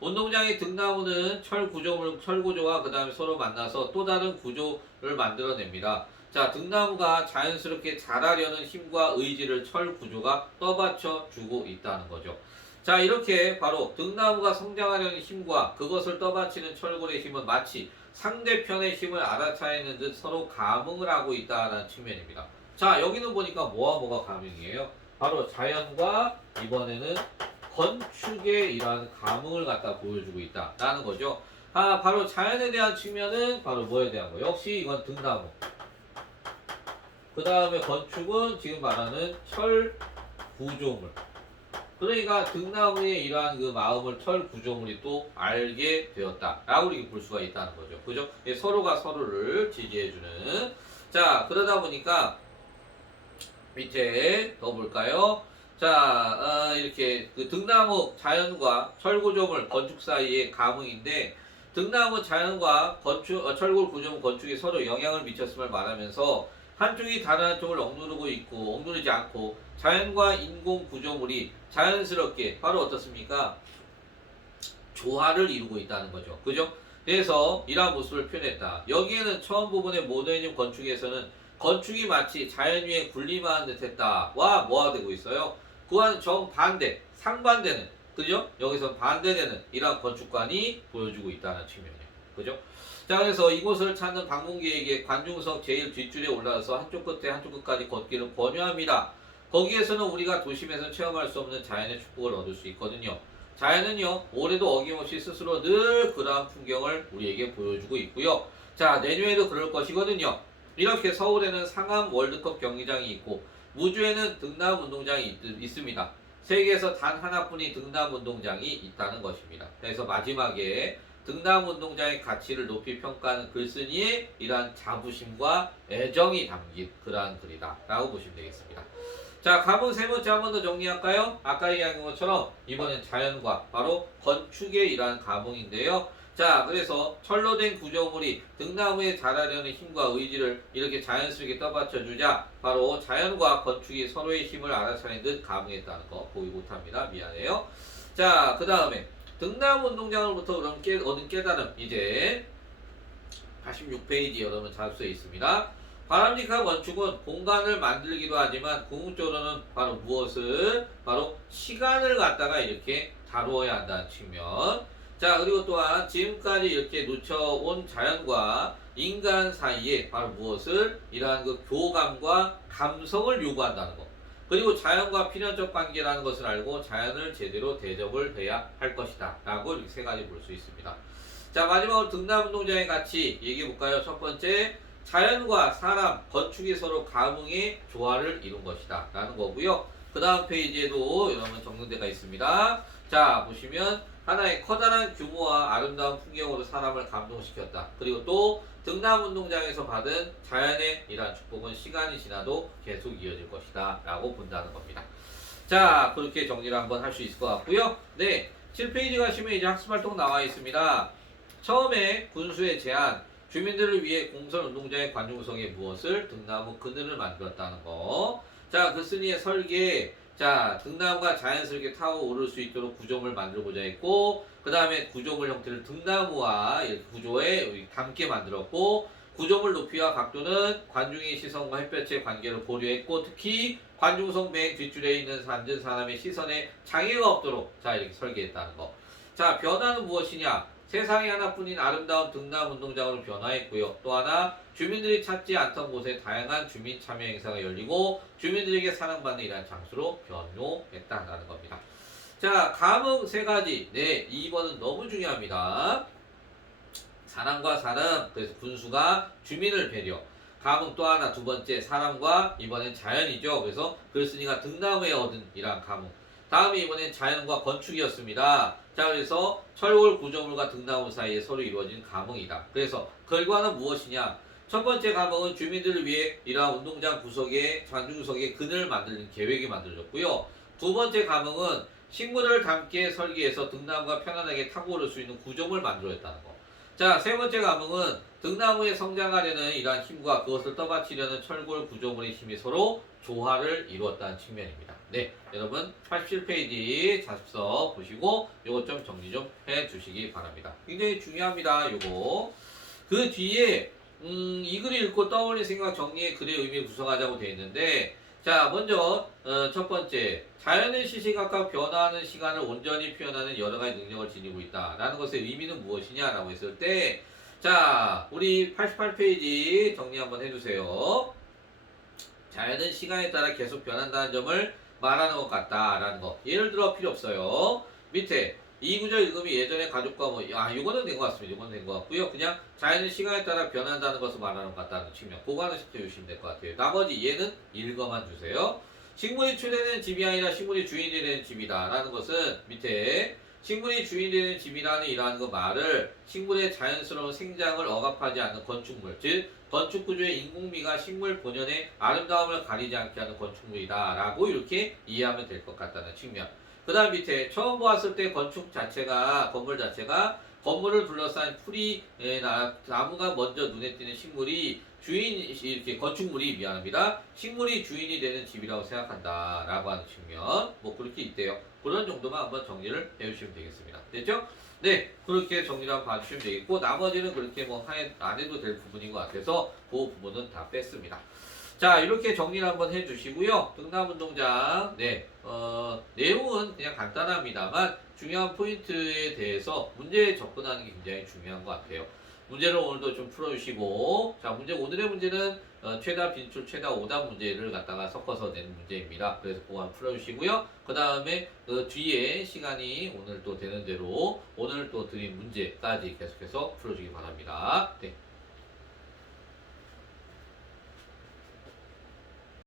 운동장의 등나무는 철구조와 그 다음에 서로 만나서 또 다른 구조를 만들어냅니다. 자, 등나무가 자연스럽게 자라려는 힘과 의지를 철구조가 떠받쳐 주고 있다는 거죠. 자, 이렇게 바로 등나무가 성장하려는 힘과 그것을 떠받치는 철골의 힘은 마치 상대편의 힘을 알아차리는 듯 서로 감흥을 하고 있다는 측면입니다. 자, 여기는 보니까 뭐가 감흥이에요? 바로 자연과 이번에는 건축의 이러한 감흥을 갖다 보여주고 있다라는 거죠. 바로 자연에 대한 측면은 바로 뭐에 대한 거? 역시 이건 등나무. 그 다음에 건축은 지금 말하는 철 구조물. 그러니까 등나무의 이러한 그 마음을 철 구조물이 또 알게 되었다라고 이렇게 볼 수가 있다는 거죠. 그죠? 서로가 서로를 지지해주는. 자, 그러다 보니까 밑에 더 볼까요? 자, 이렇게 그 등나무 자연과 철구조물 건축 사이의 감흥인데 등나무 자연과 철골 구조물 건축이 서로 영향을 미쳤음을 말하면서 한쪽이 다른 한쪽을 억누르고 있고 억누르지 않고 자연과 인공 구조물이 자연스럽게 바로 어떻습니까? 조화를 이루고 있다는 거죠. 그죠? 그래서 이러한 모습을 표현했다. 여기에는 처음 부분의 모더니즘 건축에서는 건축이 마치 자연 위에 군림하는 듯 했다와 뭐가 되고 있어요? 그와는 정반대, 상반되는, 그죠? 여기서 반대되는 이러한 건축관이 보여주고 있다는 측면이에요. 그죠? 자, 그래서 이곳을 찾는 방문객에게 관중석 제일 뒷줄에 올라가서 한쪽 끝에 한쪽 끝까지 걷기를 권유합니다. 거기에서는 우리가 도심에서 체험할 수 없는 자연의 축복을 얻을 수 있거든요. 자연은요, 올해도 어김없이 스스로 늘 그러한 풍경을 우리에게 보여주고 있고요. 자, 내년에도 그럴 것이거든요. 이렇게 서울에는 상암 월드컵 경기장이 있고, 무주에는 등남 운동장이 있습니다. 세계에서 단 하나뿐인 등남 운동장이 있다는 것입니다. 그래서 마지막에 등남 운동장의 가치를 높이 평가하는 글쓴이의 이러한 자부심과 애정이 담긴 그러한 글이다 라고 보시면 되겠습니다. 자, 감은 세 번째 한 번 더 정리할까요? 아까 이야기한 것처럼 이번엔 자연과 바로 건축의 이러한 감흥인데요. 자, 그래서 철로 된 구조물이 등나무에 자라려는 힘과 의지를 이렇게 자연스럽게 떠받쳐주자 바로 자연과 건축이 서로의 힘을 알아차리는 감흥했다는 거 보기 못합니다. 미안해요. 자, 그 다음에 등나무 운동장으로부터 얻은 깨달음 이제 86페이지 여러분 자료서에 있습니다. 바람직한 건축은 공간을 만들기도 하지만 궁극적으로는 바로 무엇을? 바로 시간을 갖다가 이렇게 다루어야 한다는 측면. 자, 그리고 또한 지금까지 이렇게 놓쳐온 자연과 인간 사이에 바로 무엇을? 이러한 그 교감과 감성을 요구한다는 것. 그리고 자연과 필연적 관계라는 것을 알고 자연을 제대로 대접을 해야 할 것이다 라고 이렇게 세 가지 볼 수 있습니다. 자, 마지막으로 등남운동장의 가치 얘기해 볼까요? 첫 번째, 자연과 사람, 건축이 서로 감흥의 조화를 이룬 것이다 라는 거고요. 그 다음 페이지에도 여러분 정리되어 있습니다. 자, 보시면 하나의 커다란 규모와 아름다운 풍경으로 사람을 감동시켰다. 그리고 또 등남운동장에서 받은 자연의 이러한 축복은 시간이 지나도 계속 이어질 것이다 라고 본다는 겁니다. 자, 그렇게 정리를 한번 할 수 있을 것 같고요. 네, 7페이지 가시면 이제 학습활동 나와 있습니다. 처음에 군수의 제안, 주민들을 위해 공설 운동장의 관중구성에 무엇을? 등나무 그늘을 만들었다는 거. 자, 글쓴이의 설계. 자, 등나무가 자연스럽게 타오오를 수 있도록 구조물 만들고자 했고, 그 다음에 구조물 형태를 등나무와 이렇게 구조에 담게 만들었고, 구조물 높이와 각도는 관중의 시선과 햇볕의 관계를 고려했고, 특히 관중석 맨 뒷줄에 있는 앉은 사람의 시선에 장애가 없도록 자, 이렇게 설계했다는 거. 자, 변화는 무엇이냐? 세상에 하나뿐인 아름다운 등남 운동장으로 변화했고요. 또 하나, 주민들이 찾지 않던 곳에 다양한 주민 참여 행사가 열리고 주민들에게 사랑받는 이러한 장소로 변모했다는 겁니다. 자, 감흥 세 가지. 네, 2번은 너무 중요합니다. 사람과 사람, 그래서 군수가 주민을 배려. 감흥 또 하나, 두 번째 사람과 이번엔 자연이죠. 그래서 글쓴이가 등나무에 얻은 이러한 감흥. 다음에 이번엔 자연과 건축이었습니다. 자, 그래서 철골 구조물과 등나무 사이에 서로 이루어진 감흥이다. 그래서 결과는 무엇이냐? 첫 번째 감흥은 주민들을 위해 이러한 운동장 구석에 관중석에 그늘을 만드는 계획이 만들어졌고요. 두 번째 감흥은 식물을 담게 설계해서 등나무가 편안하게 타고 오를 수 있는 구조물을 만들어냈다는 거. 자, 세 번째 감흥은 등나무에 성장하려는 이러한 힘과 그것을 떠받치려는 철골 구조물의 힘이 서로 조화를 이루었다는 측면입니다. 네, 여러분 87페이지 자습서 보시고 요것 좀 정리 좀 해주시기 바랍니다. 굉장히 중요합니다. 요거 그 뒤에 이 글을 읽고 떠올린 생각 정리의 글의 의미를 구성하자고 되어 있는데, 자, 먼저 첫 번째, 자연의 시시각각 변화하는 시간을 온전히 표현하는 여러 가지 능력을 지니고 있다라는 것의 의미는 무엇이냐라고 했을 때, 자, 우리 88페이지 정리 한번 해주세요. 자연은 시간에 따라 계속 변한다는 점을 말하는 것 같다라는 거. 예를 들어 필요 없어요. 밑에 이 구절 읽으면 예전에 가족과 뭐, 이거는 된 것 같습니다. 이거는 된 것 같고요. 그냥 자연은 시간에 따라 변한다는 것을 말하는 것 같다는 측면. 그거 하나씩 해주시면 될 것 같아요. 나머지 얘는 읽어만 주세요. 식물이 출되는 집이 아니라 식물이 주인이 되는 집이다. 라는 것은 밑에 식물이 주인이 되는 집이라는 이러한 그 말을 식물의 자연스러운 생장을 억압하지 않는 건축물, 즉 건축 구조의 인공미가 식물 본연의 아름다움을 가리지 않게 하는 건축물이다라고 이렇게 이해하면 될 것 같다는 측면. 그 다음 밑에 처음 보았을 때 건물 자체가 건물을 둘러싼 풀이 나무가 먼저 눈에 띄는 식물이 이렇게 건축물이 미안합니다. 식물이 주인이 되는 집이라고 생각한다라고 하는 측면 뭐 그렇게 있대요. 그런 정도만 한번 정리를 해주시면 되겠습니다. 됐죠? 네, 그렇게 정리를 한번 봐주시면 되겠고 나머지는 그렇게 뭐 안 해도 될 부분인 것 같아서 그 부분은 다 뺐습니다. 자, 이렇게 정리를 한번 해주시고요. 등남운동장, 네, 내용은 그냥 간단합니다만 중요한 포인트에 대해서 문제에 접근하는 게 굉장히 중요한 것 같아요. 문제를 오늘도 좀 풀어주시고, 자, 오늘의 문제는 최다 빈출, 최다 오답 문제를 갖다가 섞어서 낸 문제입니다. 그래서 그거 한번 풀어주시고요. 그 다음에 그 뒤에 시간이 오늘 또 되는 대로 오늘 또 드린 문제까지 계속해서 풀어주기 바랍니다. 네.